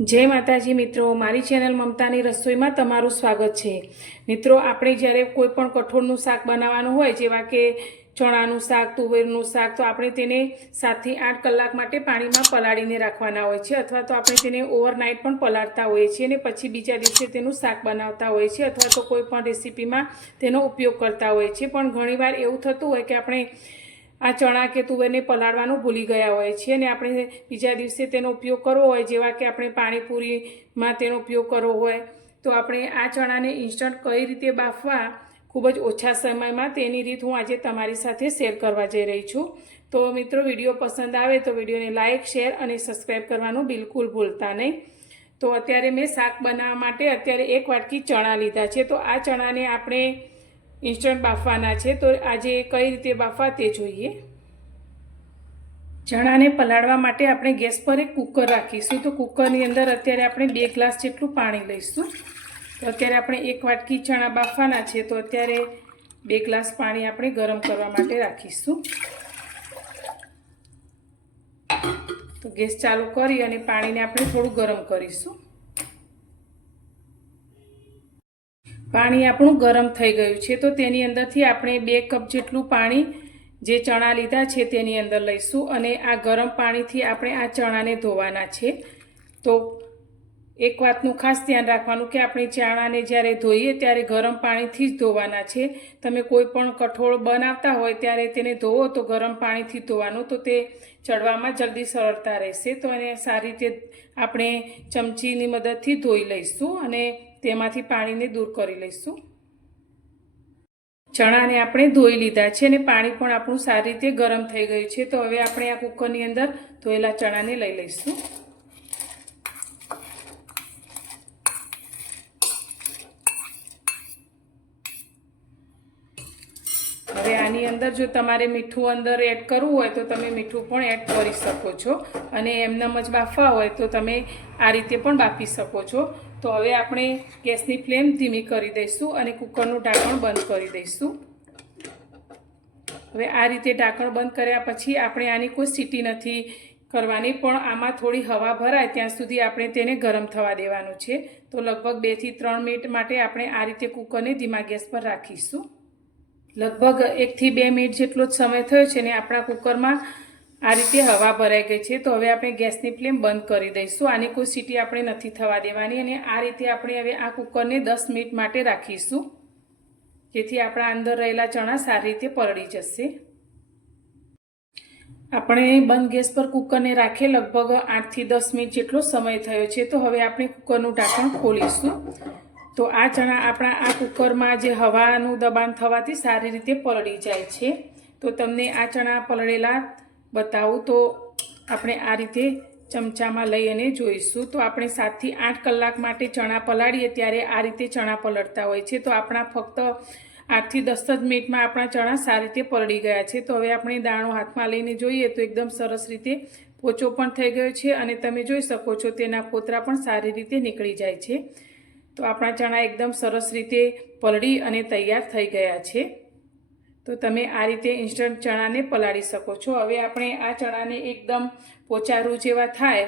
जय माताजी मित्रों, मारी चेनल ममतानी रसोई में तमारुं स्वागत है। मित्रों, आपणे ज्यारे कोईपण कठोळनुं शाक बनाववानुं होय, जेवा के चणानुं शाक, तुवेरनुं शाक, तो आपणे तेने 7 થી 8 कलाक माटे पाणीमां पलाळीने राखवाना होय छे, अथवा तो आपणे तेने ओवरनाइट पण पलाळता होय छे अने पछी बीजा दिवसे तेनुं शाक बनावता होय छे, अथवा तो कोईपण रेसिपीमां तेनो उपयोग करता होय छे। पण घणीवार एवुं थतुं होय के आपणे आ चणा के तुवेरने पलाळवानुं भूली गया होय छे अने आपणे बीजा दिवसे तेनो उपयोग करवो होय, जेवा के आपणे पाणीपूरीमां तेनो उपयोग करवो होय, तो आपणे आ चणाने इन्स्टंट कई रीते बाफवा खूब ज ओछा समयमां तेनी रीत हूँ आजे तमारी साथे शेर करवा जई रही छूं। तो मित्रों, विडियो पसंद आवे तो विडियोने लाइक, शेर अने सब्सक्राइब करवानुं बिल्कुल भूलता नहीं। तो अत्यारे मैं शाक बनाववा माटे अत्यारे 1 वाटकी चणा लीधा छे। तो आ चणाने आपणे इन्स्टंट बाफवाना छे। तो आजे कई रीते बाफवा ते जोईए। चणाने पलाळवा माटे आपणे गैस पर एक कूकर राखीशुं। तो कूकरनी अंदर अत्यारे आपणे 2 ग्लास जेटલું पाणी लईशुं। तो अत्यारे आपणे 1 वाटकी चणा बाफवाना छे। तो अत्यारे 2 ग्लास पाणी आपणे गरम करवा माटे राखीशुं। तो गैस चालू करी अने पाणीने आपणे थोडું गरम करीशुं। पाणी आपणुं गरम थई गयुं छे। तो तेनी अंदरथी आपणे 2 कप जेटલું पाणी जे चणा लीधा छे तेनी अंदर लईशुं अने आ गरम पाणीथी आपणे आ चणाने धोवाना छे। तो एक वातनुं खास ध्यान राखवानुं के आपणे चणाने ज्यारे धोईए त्यारे गरम पाणीथी ज धोवाना छे। तमे कोईपण कठोळ बनावता होय त्यारे तेने धोवो तो गरम पाणीथी धोवानुं, तो ते चढ़वामां जल्दी सरळता रहेशे। तो एने सारी रीते आपणे चमचीनी मददथी धोई लईशुं अने तेमांथी पाणीने दूर करी लईशुं। चणाने आपणे धोई लीधा छे अने पाणी पण आपणुं सारी रीते गरम थई गयुं छे। तो हवे आपणे आ कूकरनी अंदर धोयेला चणाने लई लईशुं। हवे आनी अंदर जो तमारे मीठुं अंदर एड करवुं होय तो तमे मीठुं पण एड करी शको छो अने एमनेम ज बाफवा होय तो तमे आ रीते पण बाफी शको छो। तो हवे आपणे गैसनी फ्लेम धीमी करी दईशुं अने कूकरनुं ढांकण बंध करी दईशुं। हवे आ रीते ढांकण बंध कर्या पछी आपणे आनी कोई सीटी नथी करवानी, पण आमां थोड़ी हवा भराय त्यां सुधी आपणे तेने गरम थवा देवानुं छे। तो लगभग 2 થી 3 मिनिट माटे आपणे आ रीते कूकरने धीमा गैस पर राखीशुं। लगभग 1 થી 2 मिनिट जेटलो ज समय थयो छे ने आपणा कूकरमां आ रीते हवा भराई गई छे। तो हवे आपणे गैसनी फ्लेम बंध करी दईशुं। आनी कोई सीटी आपणे नथी थवा देवानी अने आ रीते आपणे हवे आ कूकरने 10 मिनिट माटे राखीशुं, जेथी आपणा अंदर रहेला चणा सारी रीते पलળી जशे। આપણે બંધ ગેસ પર કૂકરને રાખે લગભગ 8 થી 10 મિનિટ જેટલો સમય થયો છે। તો હવે આપણે કૂકરનું ઢાંકણ ખોલીશું। તો આ ચણા આપણા આ કૂકરમાં જે હવાનું દબાણ થવાથી સારી રીતે પલળી જાય છે। તો તમને આ ચણા પલળેલા બતાવું તો આપણે આ રીતે ચમચામાં લઈ અને જોઈશું। તો આપણે 7 થી 8 કલાક માટે ચણા પલાળીએ ત્યારે આ રીતે ચણા પલળતા હોય છે। તો આપણા ફક્ત 8 થી 10 જ મિનિટમાં આપણા ચણા સારી રીતે પલળી ગયા છે। તો હવે આપણે દાણો હાથમાં લઈને જોઈએ તો એકદમ સરસ રીતે પોચો પણ થઈ ગયો છે અને તમે જોઈ શકો છો તેના ફોતરા પણ સારી રીતે નીકળી જાય છે। તો આપણા ચણા એકદમ સરસ રીતે પલળી અને તૈયાર થઈ ગયા છે। તો તમે આ રીતે ઇન્સ્ટન્ટ ચણાને પલાળી શકો છો। હવે આપણે આ ચણાને એકદમ પોચા રૂ જેવા થાય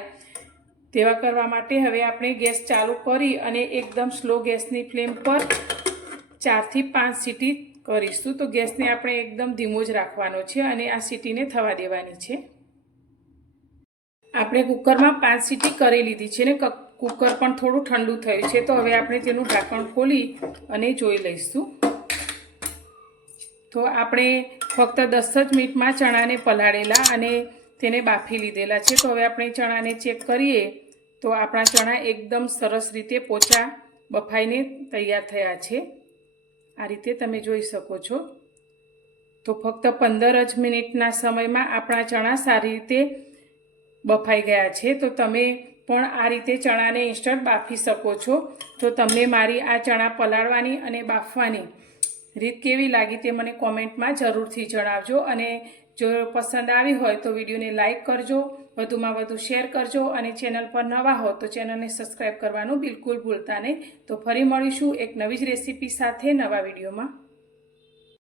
તેવા કરવા માટે હવે આપણે ગેસ ચાલુ કરી અને એકદમ સ્લો ગેસની ફ્લેમ પર 4 થી 5 सीटी करीशुं। तो गैस ने आपणे एकदम धीमो ज राखवानो छे अने आ सीटीने थवा देवानी छे। आपणे कूकरमां 5 सीटी करी लीधी छे ने कूकर पण थोडुं ठंडू थयुं छे। तो हवे आपणे तेनुं ढांकण खोली अने जोई लईशुं। तो आपणे फक्त 10 ज मिनिटमां चणाने पलाळेला अने तेने बाफी लीधेला छे। तो हवे आपणे चणाने चेक करीए तो आपणा चणा एकदम सरस रीते पोचा बफाईने तैयार थया छे। आ रीते तमे जोई शको छो। तो फक्त 15 ज मिनिटना समयमां आपणा चणा सारी रीते बफाई गया छे। तो तमे पण आ रीते चणाने इन्स्टंट बाफी शको छो। तो तमने मारी आ चणा पलाळवानी अने बाफवानी रीत केवी लागी ते मने कॉमेंटमां जरूरथी जणावजो अने जो पसंद आवी होय तो विडियोने लाइक करजो, वधुमां वधु शेर करजो अने चेनल पर नवा हो तो चेनलने सब्सक्राइब करवानुं बिल्कुल भूलता नहीं। तो फरी मळीशुं एक नवी ज रेसिपी साथे नवा विडियोमां।